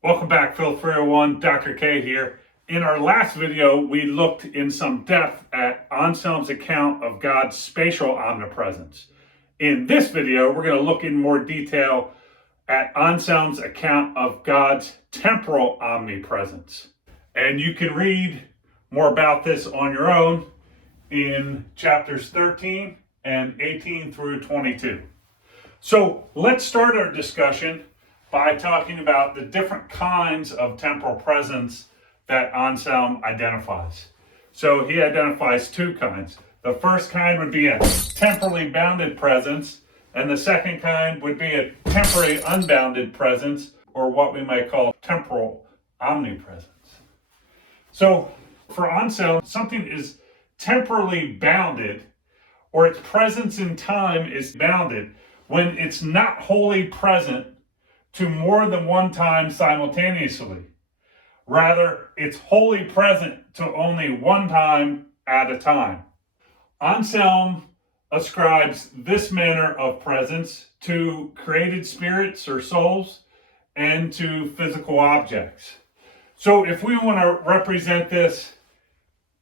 Welcome back, Phil 301, Dr. K here. In our last video, we looked in some depth at Anselm's account of God's spatial omnipresence. In this video, we're going to look in more detail at Anselm's account of God's temporal omnipresence. And you can read more about this on your own in chapters 13 and 18 through 22. So let's start our discussion by talking about the different kinds of temporal presence that Anselm identifies. So he identifies two kinds. The first kind would be a temporally bounded presence, and the second kind would be a temporally unbounded presence, or what we might call temporal omnipresence. So for Anselm, something is temporally bounded, or its presence in time is bounded, when it's not wholly present to more than one time simultaneously. Rather, it's wholly present to only one time at a time. Anselm ascribes this manner of presence to created spirits or souls and to physical objects. So if we want to represent this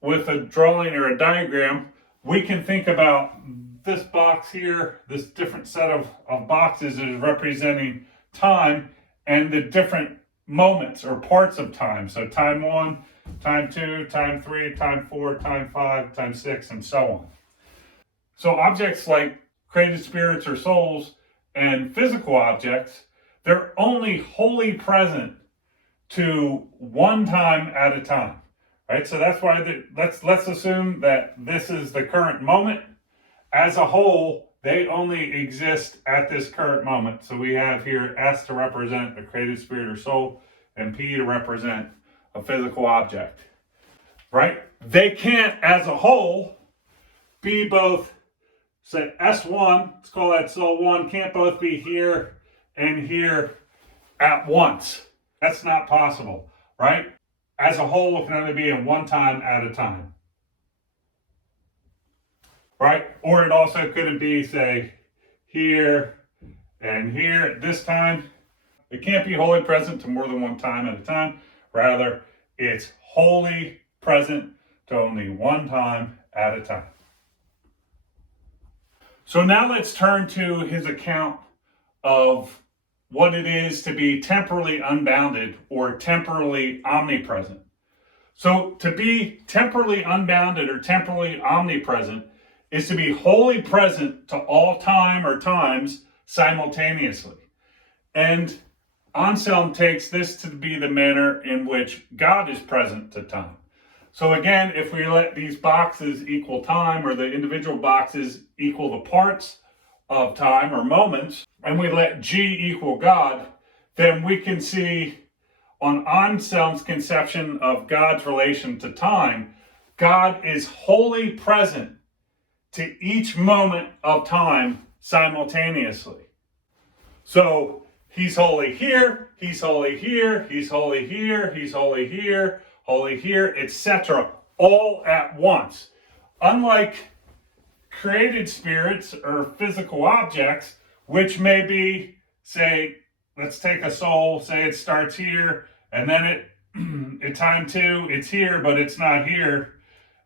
with a drawing or a diagram, we can think about this box here, this different set of boxes is representing time and the different moments or parts of time. So time 1, time 2, time 3, time 4, time 5, time 6, and so on. So objects like created spirits or souls and physical objects, they're only wholly present to one time at a time. Right? So that's why let's assume that this is the current moment. As a whole, they only exist at this current moment. So we have here S to represent a created spirit or soul, and P to represent a physical object. Right? They can't, as a whole, be both, say S1, let's call that soul 1, can't both be here and here at once. That's not possible, right? As a whole, it can only be in one time at a time. Right? Or it also couldn't be, say, here and here at this time. It can't be wholly present to more than one time at a time. Rather, it's wholly present to only one time at a time. So now let's turn to his account of what it is to be temporally unbounded or temporally omnipresent. So to be temporally unbounded or temporally omnipresent is to be wholly present to all time or times simultaneously. And Anselm takes this to be the manner in which God is present to time. So again, if we let these boxes equal time, or the individual boxes equal the parts of time or moments, and we let G equal God, then we can see on Anselm's conception of God's relation to time, God is wholly present to each moment of time simultaneously. So he's wholly here, he's wholly here, he's wholly here, he's wholly here, etc., all at once. Unlike created spirits or physical objects, which may be, say, let's take a soul, say it starts here, and then at time 2, it's here, but it's not here.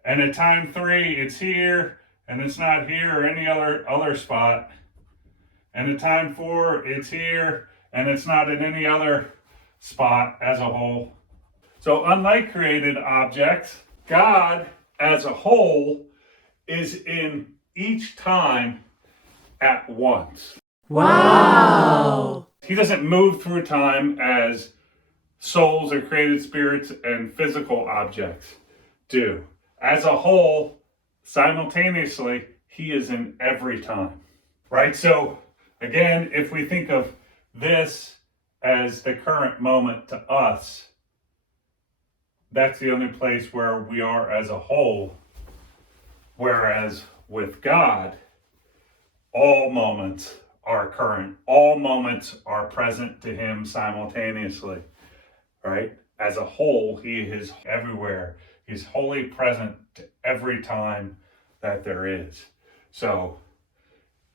And at time 3, it's here, and it's not here or any other spot. And at time 4, it's here, and it's not at any other spot as a whole. So unlike created objects, God as a whole is in each time at once. Wow! He doesn't move through time as souls or created spirits and physical objects do. As a whole, simultaneously, he is in every time. Right? So again, if we think of this as the current moment to us, that's the only place where we are as a whole. Whereas with God, all moments are current. All moments are present to him simultaneously. Right? As a whole, he is everywhere. He's wholly present to every time that there is. So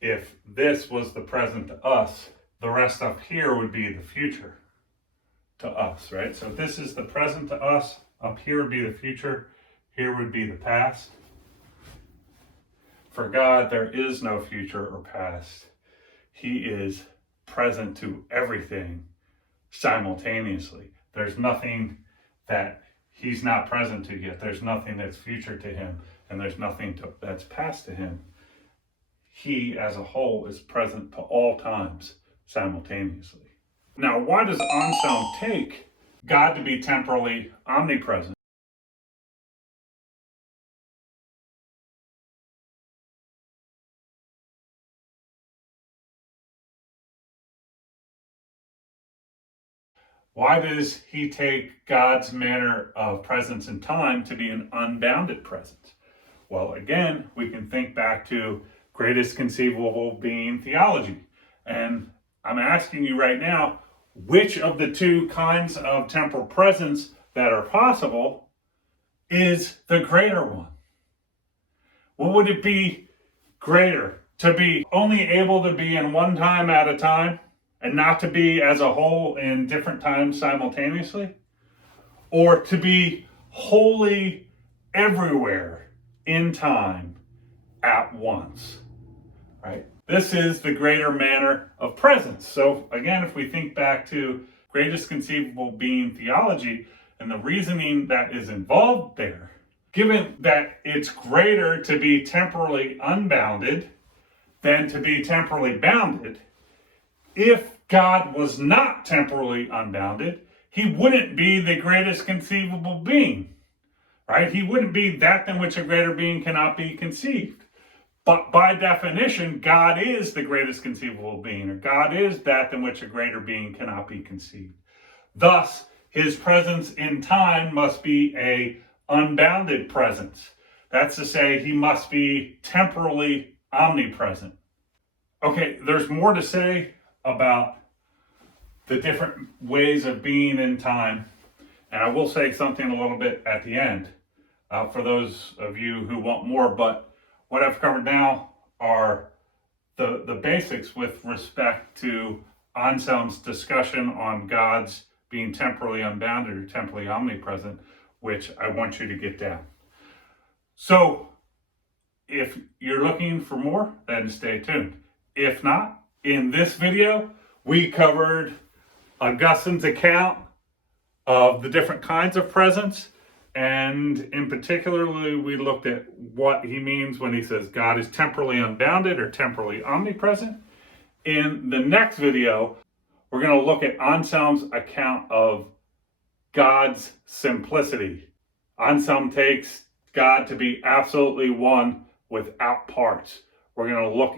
if this was the present to us, the rest up here would be the future. to us, right? So this is the present to us. Up here would be the future. Here would be the past. For God, there is no future or past. He is present to everything simultaneously. There's nothing that he's not present to yet. There's nothing that's future to him, and there's nothing that's past to him. He, as a whole, is present to all times simultaneously. Now, why does Anselm take God to be temporally omnipresent? Why does he take God's manner of presence and time to be an unbounded presence? Well, again, we can think back to greatest conceivable being theology. And I'm asking you right now, which of the two kinds of temporal presence that are possible is the greater one? What would it be greater? To be only able to be in one time at a time and not to be as a whole in different times simultaneously? Or to be wholly everywhere in time at once, right? This is the greater manner of presence. So again, if we think back to greatest conceivable being theology and the reasoning that is involved there, given that it's greater to be temporally unbounded than to be temporally bounded, if God was not temporally unbounded, he wouldn't be the greatest conceivable being, right? He wouldn't be that than which a greater being cannot be conceived. But by definition, God is the greatest conceivable being, or God is that than which a greater being cannot be conceived. Thus, his presence in time must be a unbounded presence. That's to say, he must be temporally omnipresent. Okay, there's more to say about the different ways of being in time, and I will say something a little bit at the end for those of you who want more, but what I've covered now are the basics with respect to Anselm's discussion on God's being temporally unbounded or temporally omnipresent, which I want you to get down. So if you're looking for more, then stay tuned. If not, in this video, we covered Augustine's account of the different kinds of presence. And in particularly, we looked at what he means when he says God is temporally unbounded or temporally omnipresent. In the next video, we're going to look at Anselm's account of God's simplicity. Anselm takes God to be absolutely one without parts. We're going to look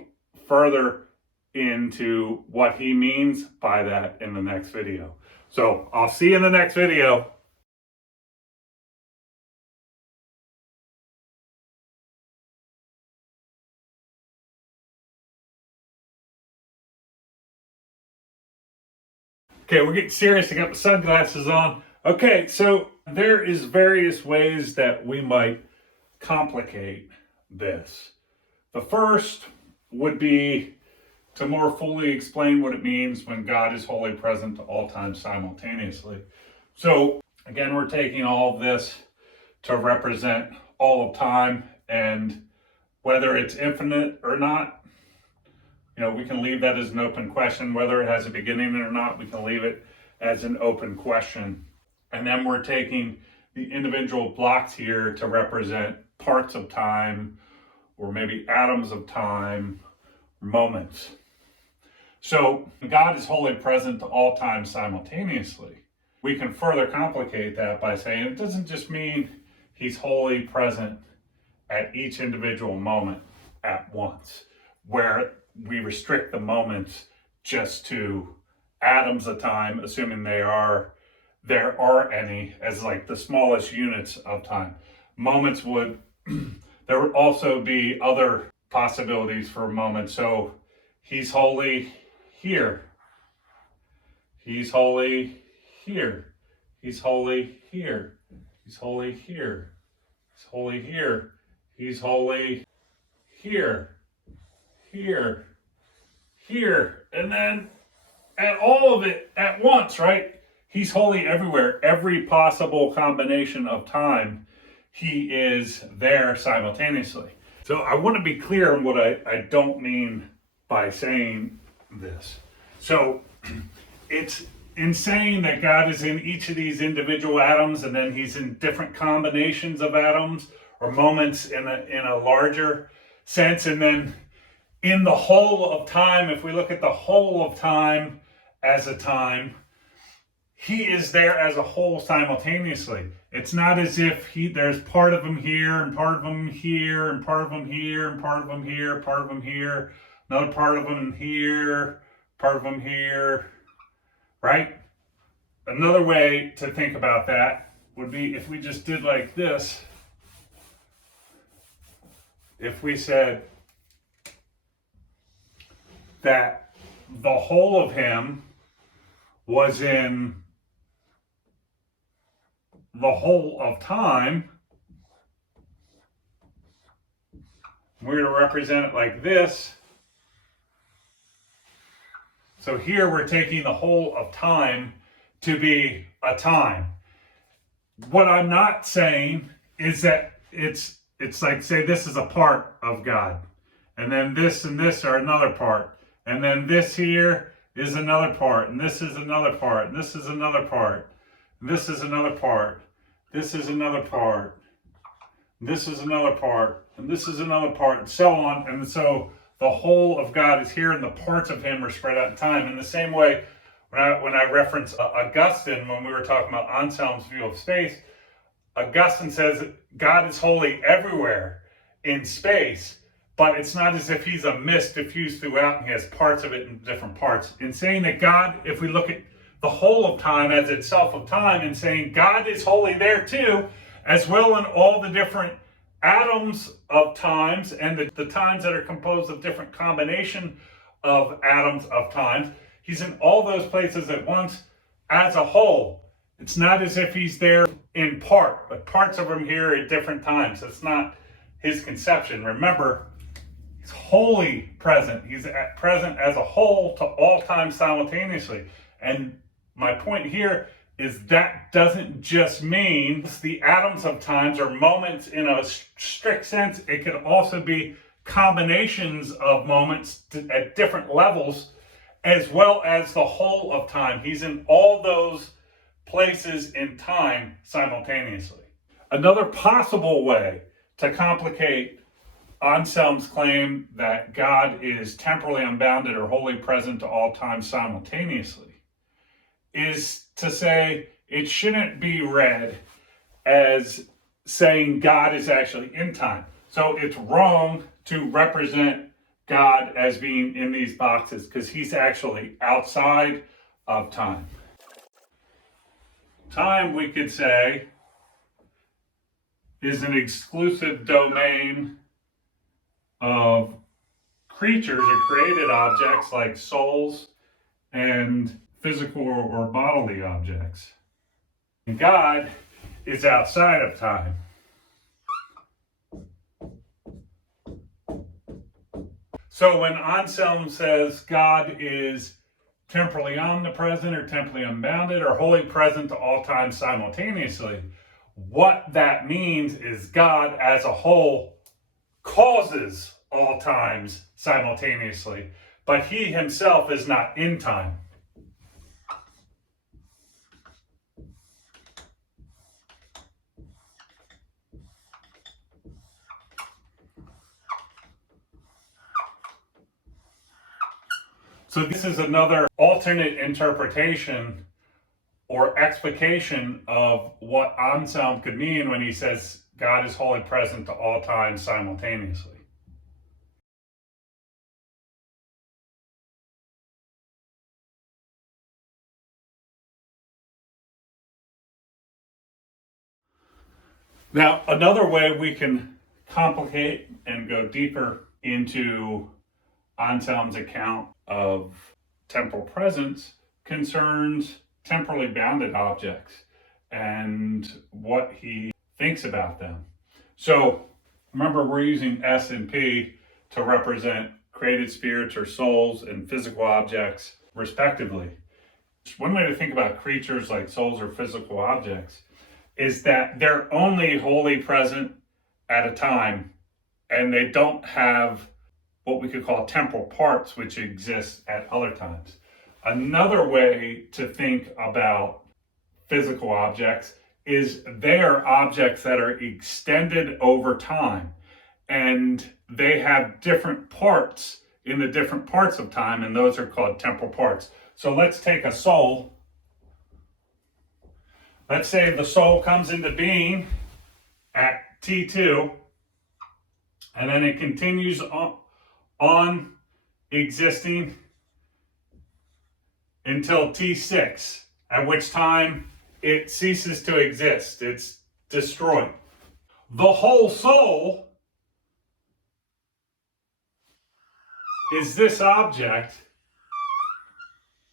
further into what he means by that in the next video. So I'll see you in the next video. Okay, we're getting serious. I got my sunglasses on. Okay, so there is various ways that we might complicate this. The first would be to more fully explain what it means when God is wholly present to all times simultaneously. So again, we're taking all of this to represent all of time, and whether it's infinite or not, we can leave that as an open question. Whether it has a beginning or not, we can leave it as an open question. And then we're taking the individual blocks here to represent parts of time, or maybe atoms of time, moments. So God is wholly present to all times simultaneously. We can further complicate that by saying it doesn't just mean he's wholly present at each individual moment at once, where we restrict the moments just to atoms of time, assuming there are any, as like the smallest units of time. Moments there would also be other possibilities for moments. So he's wholly here. He's wholly here. He's wholly here. He's wholly here. He's wholly here. He's wholly here. Here, and then at all of it at once, right? He's holy everywhere. Every possible combination of time, he is there simultaneously. So I want to be clear on what I don't mean by saying this. So it's in saying that God is in each of these individual atoms, and then he's in different combinations of atoms or moments in a larger sense, and then in the whole of time, if we look at the whole of time as a time, he is there as a whole simultaneously. It's not as if there's part of him here and part of him here and part of him here and part of him here, part of him here, another part of him here, part of him here, right? Another way to think about that would be if we just did like this. If we said that the whole of him was in the whole of time, we're going to represent it like this. So here we're taking the whole of time to be a time. What I'm not saying is that it's like, say this is a part of God, and then this and this are another part, and then this here is another part, and this is another part, and this is another part, and this is another part, this is another part, this is another part, and this is another part, and so on. And so the whole of God is here, and the parts of him are spread out in time. In the same way, when I reference Augustine, when we were talking about Anselm's view of space, Augustine says God is holy everywhere in space, but it's not as if he's a mist diffused throughout and he has parts of it in different parts. In saying that God, if we look at the whole of time as itself of time, and saying God is holy there too, as well in all the different atoms of times and the times that are composed of different combination of atoms of times, he's in all those places at once as a whole. It's not as if he's there in part, but parts of him here at different times. It's not his conception. Remember, he's wholly present. He's present as a whole to all times simultaneously. And my point here is that doesn't just mean the atoms of times or moments in a strict sense. It could also be combinations of moments at different levels, as well as the whole of time. He's in all those places in time simultaneously. Another possible way to complicate Anselm's claim that God is temporally unbounded or wholly present to all time simultaneously is to say it shouldn't be read as saying God is actually in time. So it's wrong to represent God as being in these boxes because he's actually outside of time. Time, we could say, is an exclusive domain of creatures or created objects like souls and physical or bodily objects. And God is outside of time. So when Anselm says God is temporally omnipresent or temporally unbounded or wholly present to all time simultaneously, what that means is God as a whole causes all times simultaneously, but he himself is not in time. So this is another alternate interpretation or explication of what Anselm could mean when he says God is wholly present to all times simultaneously. Now, another way we can complicate and go deeper into Anselm's account of temporal presence concerns temporally bounded objects and what he thinks about them. So remember, we're using S and P to represent created spirits or souls and physical objects respectively. One way to think about creatures like souls or physical objects is that they're only wholly present at a time, and they don't have what we could call temporal parts which exist at other times. Another way to think about physical objects is they are objects that are extended over time, and they have different parts in the different parts of time, and those are called temporal parts. So let's take a soul. Let's say the soul comes into being at T2, and then it continues on existing until T6, at which time it ceases to exist. It's destroyed. The whole soul is this object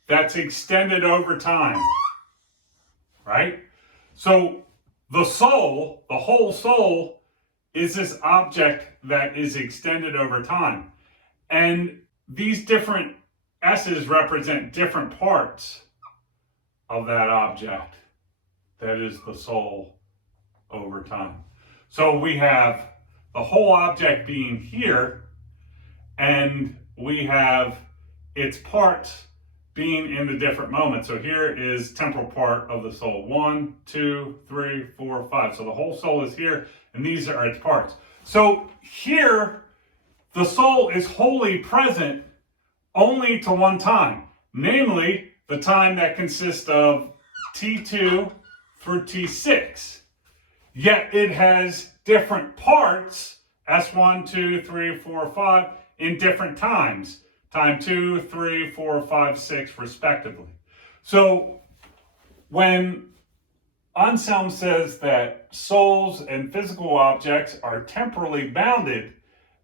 that's extended over time, right? So the soul, the whole soul, is this object that is extended over time. And these different S's represent different parts of that object that is the soul over time. So we have the whole object being here, and we have its parts being in the different moments. So here is temporal part of the soul. 1, 2, 3, 4, 5. So the whole soul is here, and these are its parts. So here, the soul is wholly present only to one time, namely the time that consists of T2 through T6. Yet it has different parts, S1, 2, 3, 4, 5, in different times. Time 2, 3, 4, 5, 6, respectively. So when Anselm says that souls and physical objects are temporally bounded,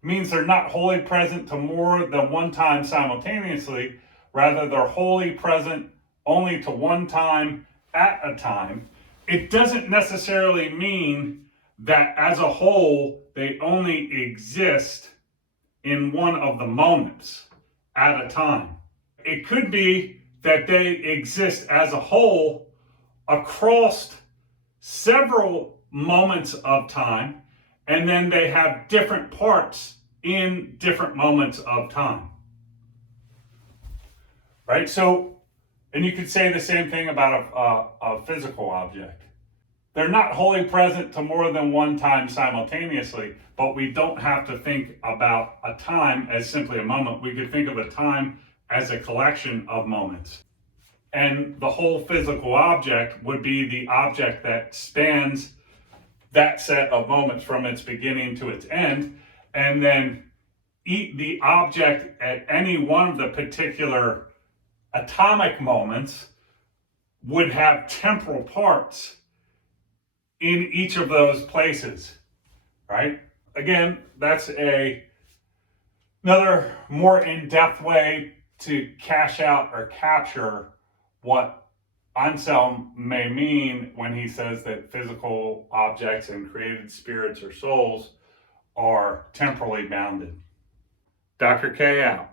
means they're not wholly present to more than one time simultaneously. Rather, they're wholly present only to one time at a time. It doesn't necessarily mean that as a whole, they only exist in one of the moments at a time. It could be that they exist as a whole across several moments of time, and then they have different parts in different moments of time. Right? So, and you could say the same thing about a physical object. They're not wholly present to more than one time simultaneously, but we don't have to think about a time as simply a moment. We could think of a time as a collection of moments. And the whole physical object would be the object that spans that set of moments from its beginning to its end, and then the object at any one of the particular atomic moments would have temporal parts in each of those places, right? Again, that's another more in-depth way to cash out or capture what Anselm may mean when he says that physical objects and created spirits or souls are temporally bounded. Dr. K out.